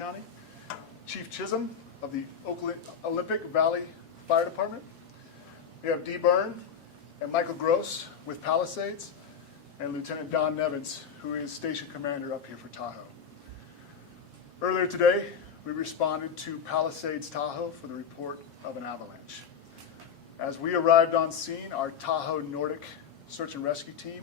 County, Chief Chisholm of the Olympic Valley Fire Department. We have Dee Byrne and Michael Gross with Palisades, and Lieutenant Don Nevins, who is Station Commander up here for Tahoe. Earlier today, we responded to Palisades Tahoe for the report of an avalanche. As we arrived on scene, our Tahoe Nordic search and rescue team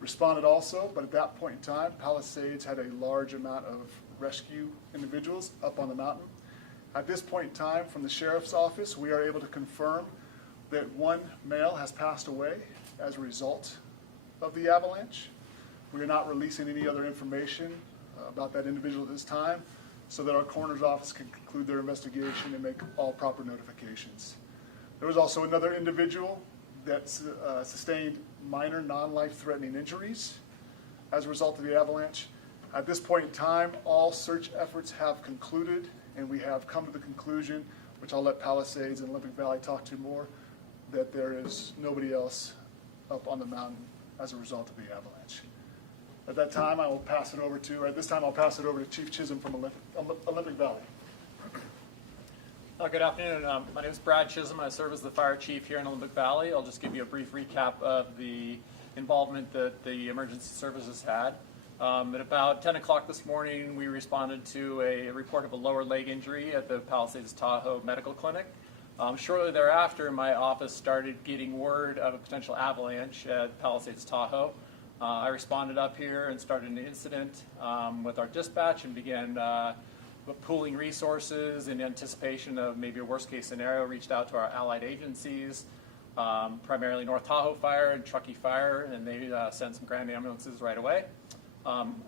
responded also, but at that point in time, Palisades had a large amount of rescue individuals up on the mountain. At this point in time, from the Sheriff's Office, we are able to confirm that one male has passed away as a result of the avalanche. We are not releasing any other information about that individual at this time, so that our coroner's office can conclude their investigation and make all proper notifications. There was also another individual that sustained minor non-life-threatening injuries as a result of the avalanche. At this point in time, all search efforts have concluded, and we have come to the conclusion, which I'll let Palisades and Olympic Valley talk to more, that there is nobody else up on the mountain as a result of the avalanche. At that time, I will pass it over to, at this time, I'll pass it over to Chief Chisholm from Olympic Valley. Good afternoon. My name is Brad Chisholm. I serve as the fire chief here in Olympic Valley. I'll just give you a brief recap of the involvement that the emergency services had. At about 10 o'clock this morning, we responded to a report of a lower leg injury at the Palisades Tahoe Medical Clinic. Shortly thereafter, my office started getting word of a potential avalanche at Palisades Tahoe. I responded up here and started an incident with our dispatch and began pooling resources in anticipation of maybe a worst-case scenario. Reached out to our allied agencies, primarily North Tahoe Fire and Truckee Fire, and they sent some grand ambulances right away.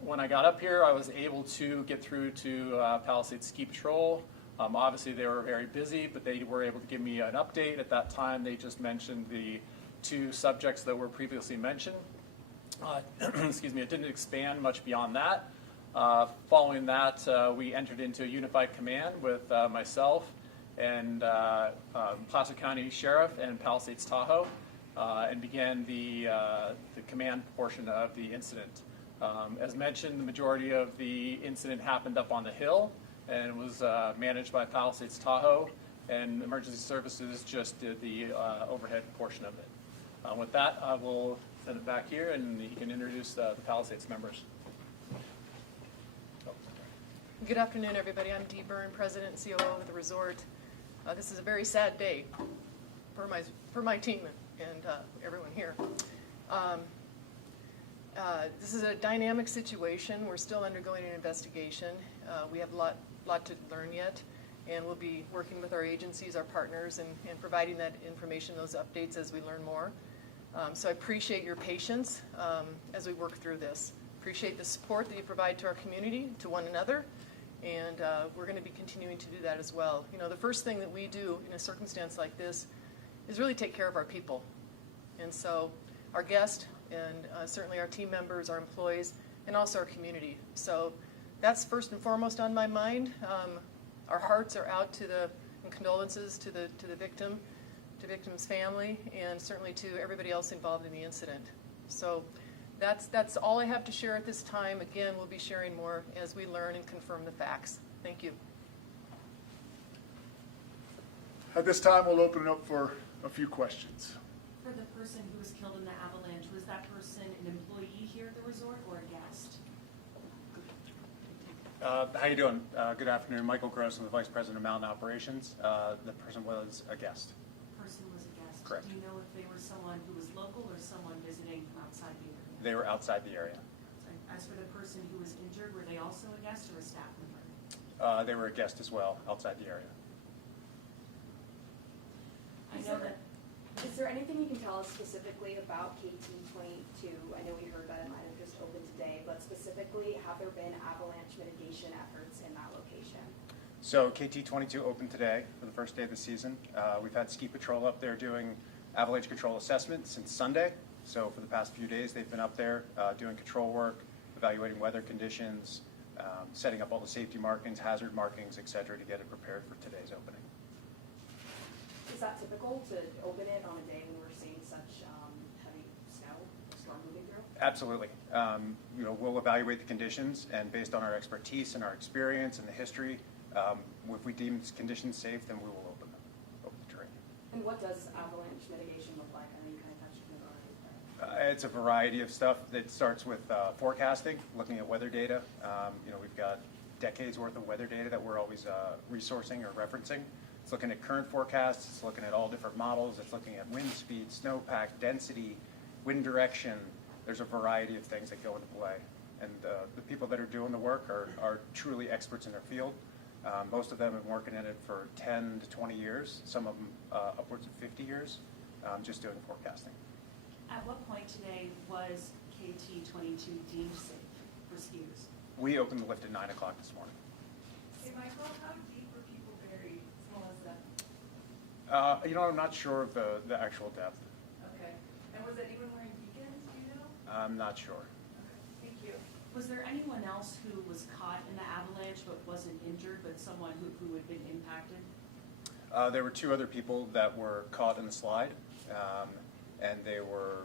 When I got up here, I was able to get through to Palisades Ski Patrol. Obviously, they were very busy, but they were able to give me an update. At that time, they just mentioned the two subjects that were previously mentioned. Excuse me, it didn't expand much beyond that. Following that, we entered into a unified command with myself and Placer County Sheriff and Palisades Tahoe, and began the command portion of the incident. As mentioned, the majority of the incident happened up on the hill, and it was managed by Palisades Tahoe, and emergency services just did the overhead portion of it. With that, I will send it back here, and he can introduce the Palisades members. Good afternoon, everybody. I'm Dee Byrne, President and COO of the resort. This is a very sad day for my team and everyone here. This is a dynamic situation. We're still undergoing an investigation. We have a lot to learn yet, and we'll be working with our agencies, our partners, and providing that information, those updates as we learn more. So I appreciate your patience as we work through this. Appreciate the support that you provide to our community, to one another, and we're going to be continuing to do that as well. You know, the first thing that we do in a circumstance like this is really take care of our people. And so our guests and certainly our team members, our employees, and also our community. So that's first and foremost on my mind. Our hearts are out to and condolences to the victim, to victim's family, and certainly to everybody else involved in the incident. So that's all I have to share at this time. Again, we'll be sharing more as we learn and confirm the facts. Thank you. At this time, we'll open it up for a few questions. For the person who was killed in the avalanche, was that person an employee here at the resort or a guest? How you doing? Good afternoon. Michael Gross, I'm the Vice President of Mountain Operations. The person was a guest. Person was a guest. Correct. Do you know if they were someone who was local or someone visiting from outside the area? They were outside the area. As for the person who was injured, were they also a guest or a staff member? They were a guest as well, outside the area. I know that. Is there anything you can tell us specifically about KT-22? I know we heard that it might have just opened today, but specifically, have there been avalanche mitigation efforts in that location? So KT-22 opened today for the first day of the season. We've had Ski Patrol up there doing avalanche control assessments since Sunday. So for the past few days, they've been up there doing control work, evaluating weather conditions, setting up all the safety markings, hazard markings, et cetera, to get it prepared for today's opening. Is that typical to open it on a day when we're seeing such heavy snow, storm moving through? Absolutely. We'll evaluate the conditions, and based on our expertise and our experience and the history, if we deem conditions safe, then we will open the terrain. And what does avalanche mitigation look like? I know you kind of touched on it already. It's a variety of stuff that starts with forecasting, looking at weather data. We've got decades worth of weather data that we're always resourcing or referencing. It's looking at current forecasts, it's looking at all different models, it's looking at wind speed, snowpack, density, wind direction. There's a variety of things that go into play. And the people that are doing the work are truly experts in their field. Most of them have been working in it for 10 to 20 years, some of them upwards of 50 years, just doing forecasting. At what point today was KT-22 deemed safe for skiers? We opened the lift at 9 o'clock this morning. Hey, Michael, how deep were people buried, smallest depth? I'm not sure of the actual depth. Okay. And was anyone wearing beacons, do you know? I'm not sure. Okay, thank you. Was there anyone else who was caught in the avalanche but wasn't injured, but someone who had been impacted? There were 2 other people that were caught in the slide, and they were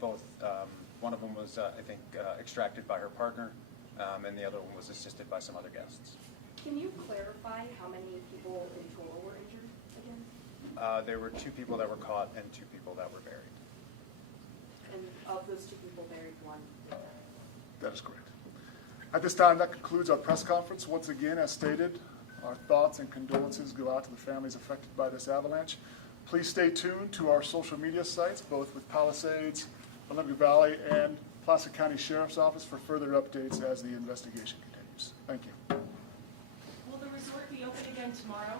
both, one of them was, I think, extracted by her partner, and the other one was assisted by some other guests. Can you clarify how many people in total were injured again? There were 2 people that were caught and 2 people that were buried. And of those 2 people buried, one did die. That is correct. At this time, that concludes our press conference. Once again, as stated, our thoughts and condolences go out to the families affected by this avalanche. Please stay tuned to our social media sites, both with Palisades, Olympic Valley, and Placer County Sheriff's Office for further updates as the investigation continues. Thank you. Will the resort be open again tomorrow?